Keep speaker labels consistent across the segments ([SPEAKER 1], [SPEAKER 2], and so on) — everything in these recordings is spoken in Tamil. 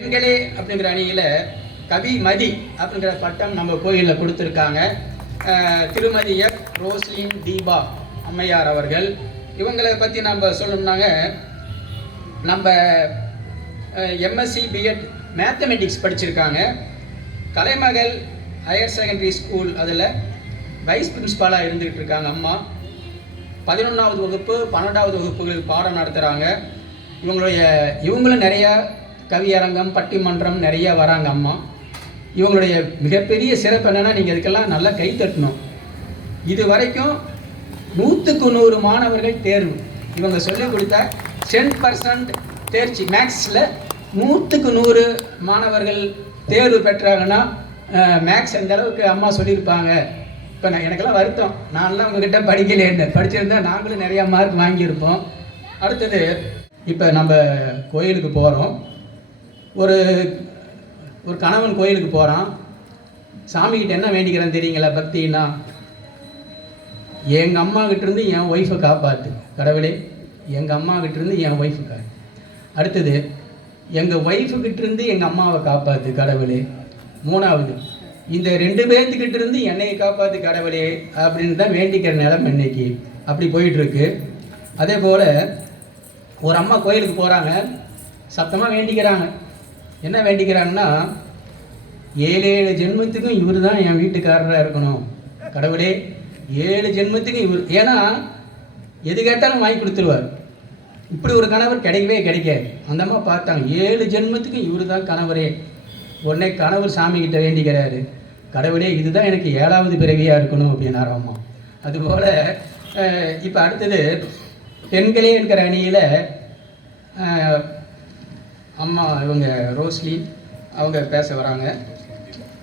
[SPEAKER 1] பெண்களே அப்படிங்கிற அணியில் கவி மதி அப்படிங்கிற பட்டம் நம்ம கோயிலில் கொடுத்துருக்காங்க. திருமதி எஃப். ரோஸ்லின் தீபா அம்மையார் அவர்கள். இவங்களை பற்றி நம்ம சொல்லணும்னாங்க நம்ம எம்எஸ்சி பிஎட் மேத்தமெட்டிக்ஸ் படிச்சிருக்காங்க. கலைமகள் ஹையர் செகண்டரி ஸ்கூல் அதில் வைஸ் பிரின்ஸ்பாலாக இருந்துகிட்டு இருக்காங்க அம்மா. பதினொன்றாவது வகுப்பு பன்னெண்டாவது வகுப்புகளுக்கு பாடம் நடத்துகிறாங்க இவங்களுடைய இவங்களும் நிறையா கவியரங்கம் பட்டிமன்றம் நிறைய வராங்க அம்மா. இவங்களுடைய மிகப்பெரிய சிறப்பு என்னென்னா நீங்கள் இதுக்கெல்லாம் நல்லா கை தட்டணும். இது வரைக்கும் நூற்றுக்கு நூறு மாணவர்கள் தேர்வு. இவங்க சொல்லிக் கொடுத்த டென் பர்சன்ட் தேர்ச்சி மேக்ஸில் நூற்றுக்கு நூறு மாணவர்கள் தேர்வு பெற்றாங்கன்னா மேக்ஸ் எந்த அளவுக்கு அம்மா சொல்லியிருப்பாங்க? இப்போ நான் எனக்கெல்லாம் வருத்தம். நான்லாம் உங்ககிட்ட படிக்கலேன்னு படிச்சிருந்தா நாங்களும் நிறையா மார்க் வாங்கியிருப்போம். அடுத்தது இப்போ நம்ம கோயிலுக்கு போகிறோம் ஒரு ஒரு கணவன் கோயிலுக்கு போகிறான் சாமிக்கிட்ட என்ன வேண்டிக்கிறேன் தெரியுங்களா பக்தின்னா எங்கள் அம்மா கிட்டேருந்து என் ஒய்ஃபை காப்பாற்று கடவுளே. எங்கள் அம்மா கிட்டேருந்து என் ஒய்ஃபு கா அடுத்தது எங்கள் ஒய்ஃபுக்கிட்டேருந்து எங்கள் அம்மாவை காப்பாற்று கடவுளே. மூணாவது இந்த ரெண்டு பேர்த்துக்கிட்ட இருந்து என்னையை காப்பாற்று கடவுளே அப்படின்னு தான் வேண்டிக்கிற நிலம் இன்னைக்கு. அப்படி போயிட்டுருக்கு. அதே போல் ஒரு அம்மா கோயிலுக்கு போகிறாங்க சத்தமாக வேண்டிக்கிறாங்க. என்ன வேண்டிக்கிறான்னா ஏழு ஏழு ஜென்மத்துக்கும் இவர் தான் என் வீட்டுக்காரராக இருக்கணும். கடவுளே ஏழு ஜென்மத்துக்கும் இவர் ஏன்னா எது கேட்டாலும் வாங்கி கொடுத்துருவார். இப்படி ஒரு கணவர் கிடைக்கவே கிடைக்காது. அந்த அம்மா பார்த்தாங்க ஏழு ஜென்மத்துக்கும் இவர் தான் கணவரே. உடனே கணவர் சாமி கிட்ட வேண்டிக்கிறாரு. கடவுளே இதுதான் எனக்கு ஏழாவது பிறவியாக இருக்கணும் அப்படின்னாரு அம்மா. அதுபோல் இப்போ அடுத்தது பெண்களே இருக்கிற அணியில் அம்மா இவங்க ரோஸ்லி அவங்க பேச வராங்க.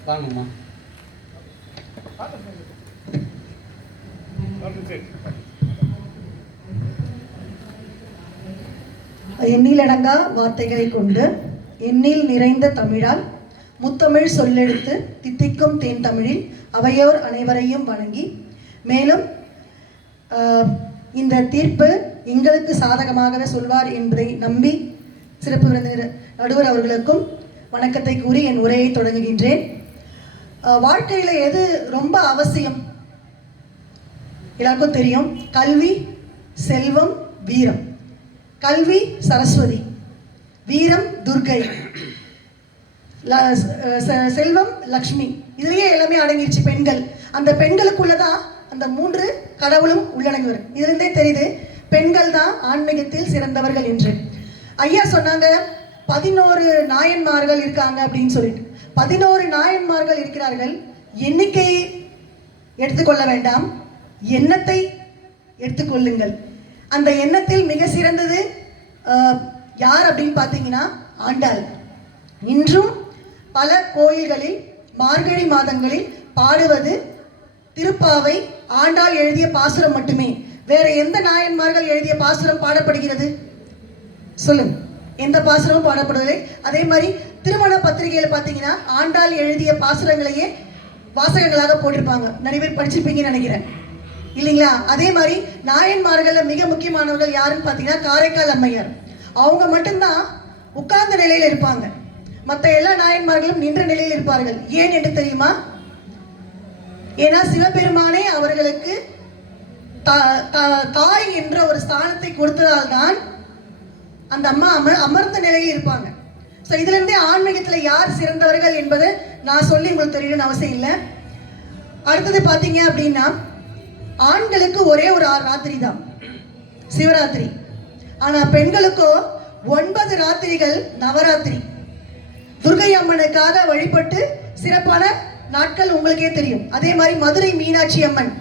[SPEAKER 1] வாங்கம்மா.
[SPEAKER 2] எண்ணிலடங்கா வார்த்தைகளை கொண்டு எண்ணில் நிறைந்த தமிழால் முத்தமிழ் சொல்லெடுத்து தித்திக்கும் தேன் தமிழில் அவையோர் அனைவரையும் வணங்கி மேலும் இந்த தீர்ப்பு எங்களுக்கு சாதகமாகவே சொல்வார் என்பதை நம்பி சிறப்பு விருந்தினர் நடுவர் அவர்களுக்கும் வணக்கத்தை கூறி என் உரையை தொடங்குகின்றேன். வாழ்க்கையில் வாழ்க்கையில எது ரொம்ப அவசியம்? எல்லாருக்கும் தெரியும். கல்வி செல்வம் வீரம். கல்வி சரஸ்வதி. வீரம் துர்கை. செல்வம் லக்ஷ்மி. இதுலயே எல்லாமே அடங்கிடுச்சு பெண்கள். அந்த பெண்களுக்குள்ளதான் அந்த மூன்று கடவுளும் உள்ளடங்குவர் வரும். இதுல இருந்தே தெரியுது பெண்கள் தான் ஆன்மீகத்தில் சிறந்தவர்கள் என்று. ஐயா சொன்னாங்க பதினோரு நாயன்மார்கள் இருக்காங்க அப்படின்னு சொல்லிட்டு. பதினோரு நாயன்மார்கள் இருக்கிறார்கள். எண்ணிக்கையை எடுத்துக்கொள்ள வேண்டாம். எண்ணத்தை எடுத்துக்கொள்ளுங்கள். அந்த எண்ணத்தில் மிக சிறந்தது யார் அப்படின்னு பார்த்தீங்கன்னா ஆண்டாள். இன்றும் பல கோயில்களில் மார்கழி மாதங்களில் பாடுவது திருப்பாவை ஆண்டாள் எழுதிய பாசுரம் மட்டுமே. வேற எந்த நாயன்மார்கள் எழுதிய பாசுரம் பாடப்படுகிறது? சொல்லுங்க. எந்த பாசுரமும் பாடப்படுவதில்லை அதே மாதிரி திருமண பத்திரிகையில் பார்த்தீங்கன்னா ஆண்டாள் எழுதிய பாசுரங்களையே வாசகங்களாக போட்டிருப்பாங்க. நிறைய பேர் படிச்சிருப்பீங்கன்னு நினைக்கிறேன். இல்லைங்களா? அதே மாதிரி நாயன்மார்களில் மிக முக்கியமானவர்கள் யாருன்னு பார்த்தீங்கன்னா காரைக்கால் அம்மையார். அவங்க மட்டும்தான் உட்கார்ந்த நிலையில் இருப்பாங்க. மற்ற எல்லா நாயன்மார்களும் நின்ற நிலையில் இருப்பார்கள். ஏன் என்று தெரியுமா? ஏன்னா சிவபெருமானே அவர்களுக்கு தாய் என்ற ஒரு ஸ்தானத்தை கொடுத்ததால் தான் அந்த அம்மா அமர் அமர்ந்த நிலையில் இருப்பாங்க. ஸோ இதுல இருந்தே யார் சிறந்தவர்கள் என்பது நான் சொல்லி உங்களுக்கு தெரியணும்னு அவசியம் இல்லை. அடுத்தது பார்த்தீங்க அப்படின்னா ஆண்களுக்கு ஒரே ஒரு ராத்திரி தான் சிவராத்திரி. ஆனா பெண்களுக்கோ ஒன்பது ராத்திரிகள் நவராத்திரி. துர்கை அம்மனுக்காக வழிபட்டு சிறப்பான நாட்கள் உங்களுக்கே தெரியும். அதே மாதிரி மதுரை மீனாட்சி அம்மன்.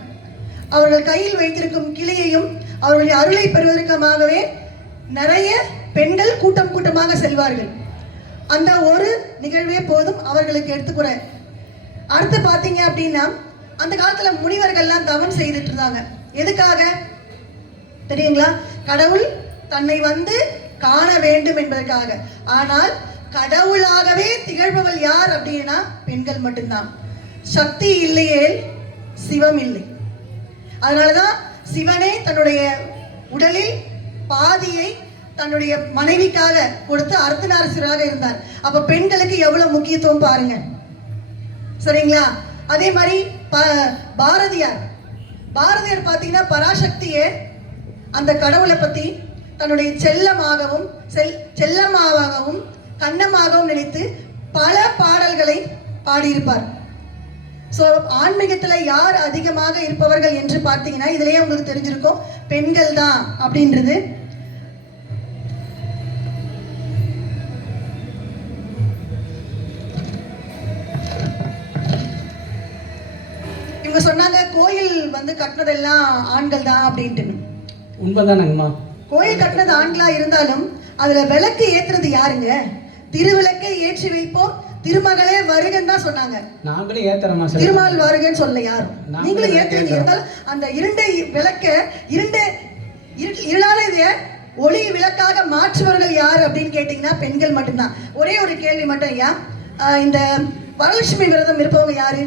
[SPEAKER 2] அவர்கள் கையில் வைத்திருக்கும் கிளியையும் அவர்களுடைய அருளை பெறுவதற்காகவே நிறைய பெண்கள் கூட்டம் கூட்டமாக செல்வார்கள். அந்த ஒரு நிகழ்வே போதும் அவர்களுக்கு எடுத்துக்கூற அடுத்து பார்த்தீங்க அப்படின்னா அந்த காலத்தில் முனிவர்கள்லாம் தவம் செய்துட்டு இருந்தாங்க. எதுக்காக? தெரியுங்களா? கடவுள் தன்னை வந்து காண வேண்டும் என்பதற்காக. ஆனால் கடவுளாகவே திகழ்பவள் யார் அப்படின்னா பெண்கள் மட்டும்தான். சக்தி இல்லையேல் சிவம் இல்லை. அதனாலதான் சிவனே தன்னுடைய உடலில் பாதியை தன்னுடைய மனைவிக்காக கொடுத்து அர்த்தநாரசராக இருந்தார். அப்ப பெண்களுக்கு எவ்வளவு முக்கியத்துவம் பாருங்க. சரிங்களா? அதே மாதிரி ப- பாரதியார். பாரதியார் பார்த்தீங்கன்னா பராசக்தியே அந்த கடவுளை பத்தி தன்னுடைய செல்லமாகவும் செல் செல்லமாகவும் கண்ணமாகவும் நினைத்து பல பாடல்களை பாடியிருப்பார். ஸோ ஆன்மீகத்தில் யார் அதிகமாக இருப்பவர்கள் என்று பார்த்தீங்கன்னா இதுலேயே உங்களுக்கு தெரிஞ்சிருக்கும் பெண்கள் தான் அப்படின்றது. கோயில் வந்து கட்டினதெல்லாம் ஆண்கள் தான் அப்படின்ட்டு
[SPEAKER 1] உண்மைதானங்கம்மா?
[SPEAKER 2] கோயில் கட்டினது ஆண்களா இருந்தாலும் அதுல விளக்கு ஏத்துறது யாருங்க? திருவிளக்கை ஏற்றி வைப்போம் திருமகளே வருகன்னு தான் சொன்னாங்க.
[SPEAKER 1] நாங்களும் ஏத்துறோம்மா சார்
[SPEAKER 2] திருமால் வருகன்னு சொல்ல யாரும்.
[SPEAKER 1] நாங்களும்
[SPEAKER 2] ஏத்துறீங்க.
[SPEAKER 1] ஏத்துறோம்.
[SPEAKER 2] இருந்தாலும் அந்த இருண்டை விளக்க இருண்ட இரு- இருளான இதை ஒளி விளக்காக மாற்றுவர்கள் யார் அப்படின்னு கேட்டீங்கன்னா பெண்கள் மட்டும்தான். ஒரே ஒரு கேள்வி மட்டும் ஐயா. இந்த வரலட்சுமி விரதம் இருப்பவங்க யாரு?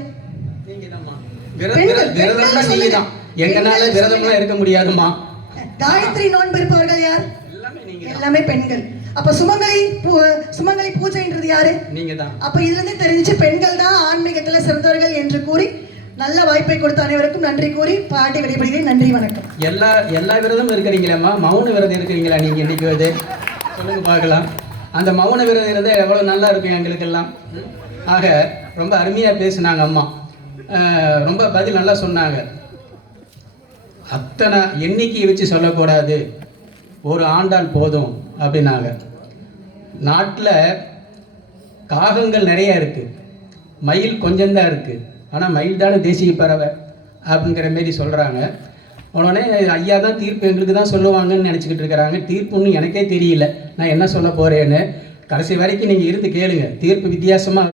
[SPEAKER 1] விரதம்னா நீங்க தான் எங்கனால விரதம்லாம் இருக்க முடியாதும்மா
[SPEAKER 2] காயத்ரி நோன்பு இருப்பவர்கள் யார்?
[SPEAKER 1] எல்லாமே
[SPEAKER 2] எல்லாமே பெண்கள். அப்ப சுமங்கலி சுமங்கலி பூஜைன்றது யாரு?
[SPEAKER 1] நீங்க தான்
[SPEAKER 2] அப்ப இதுல இருந்து தெரிஞ்சு பெண்கள் தான் ஆன்மீகத்துல சிறந்தவர்கள் என்று கூறி நல்ல வாய்ப்பை கொடுத்த அனைவருக்கும் நன்றி கூறி பாட்டி விடைபெறுகிறேன். நன்றி வணக்கம்.
[SPEAKER 1] எல்லா எல்லா விரதமும் இருக்கிறீங்களேம்மா? மௌன விரதம் இருக்கிறீங்களா நீங்க இன்னைக்கு சொல்லுங்க பார்க்கலாம். அந்த மௌன விரதம் இருந்தால் எவ்வளவு நல்லா இருக்கும் எங்களுக்கெல்லாம்? ம்? ஆக ரொம்ப அருமையா பேசுனாங்க அம்மா. ரொம்ப பதில் நல்லா சொன்னாங்க. அத்தனை எண்ணிக்கையை வச்சு சொல்லக்கூடாது. ஒரு ஆண்டால் போதும் அப்படின்னாங்க. நாட்டில் காகங்கள் நிறையா இருக்குது மயில் கொஞ்சம்தான் இருக்குது ஆனால் மயில் தானே தேசிய பறவை அப்படிங்கிற மாரி சொல்கிறாங்க உடனே ஐயா தான் தீர்ப்பு எங்களுக்கு தான் சொல்லுவாங்கன்னு நினச்சிக்கிட்டு இருக்கிறாங்க. தீர்ப்புன்னு எனக்கே தெரியல. நான் என்ன சொல்ல போகிறேன்னு கடைசி வரைக்கும் நீங்கள் இருந்து கேளுங்க. தீர்ப்பு வித்தியாசமாக